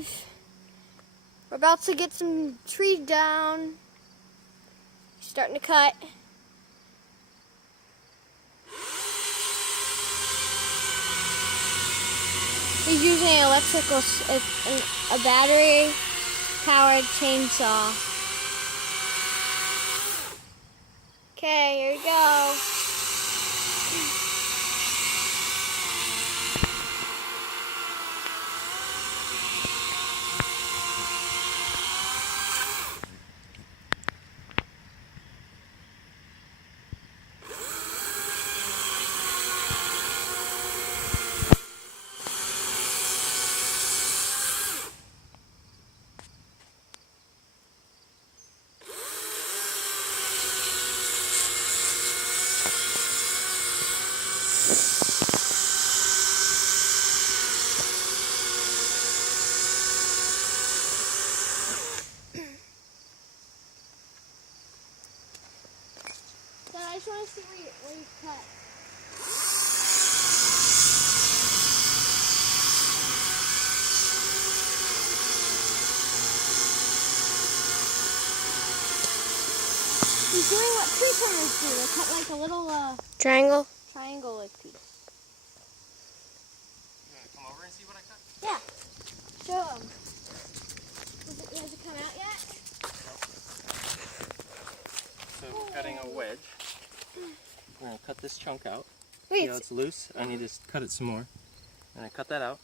5. We're about to get some trees down. Starting to cut. He's using an a battery-powered chainsaw. Okay, here we go. I just want to see where you cut. He's doing what tree trimmers do. They cut like a little triangle like piece. You want to come over and see what I cut? Yeah. Show him. Has it come out yet? So we're cutting a wedge. We're going to cut this chunk out. Wait. See how it's loose? I need to cut it some more. And I cut that out.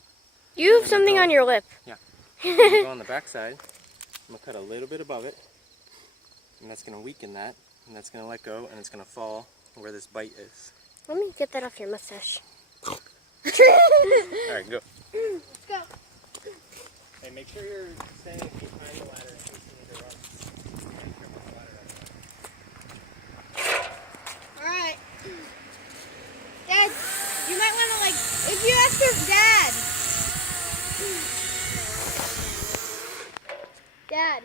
You have something on your lip. Yeah. I'm going to go on the back side. I'm going to cut a little bit above it. And that's going to weaken that. And that's going to let go and it's going to fall where this bite is. Let me get that off your mustache. Alright, go. Let's go. Hey, make sure you're staying behind the ladder in case you need to run. Alright. Dad, you might want to if you have to, Dad,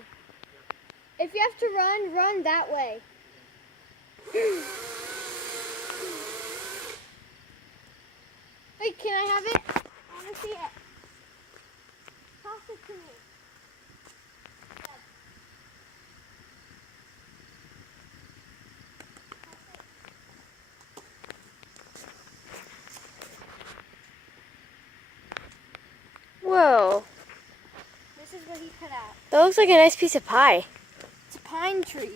if you have to run that way. Wait, can I have it? I want to see it. Toss it to me. Dad. Whoa. This is what he cut out. That looks like a nice piece of pie. It's a pine tree.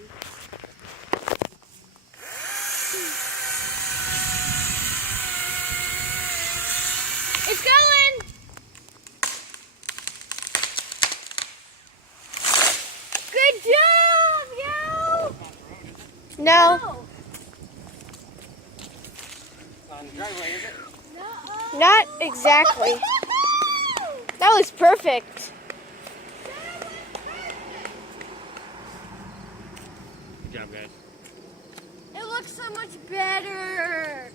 It's going! Good job, yo! No, On the driveway, is it? No. not exactly. That was perfect. Good job, guys. It looks so much better.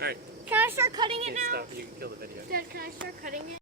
Alright. Can I start cutting it Okay, now? stop. You can kill the video. Dad, can I start cutting it?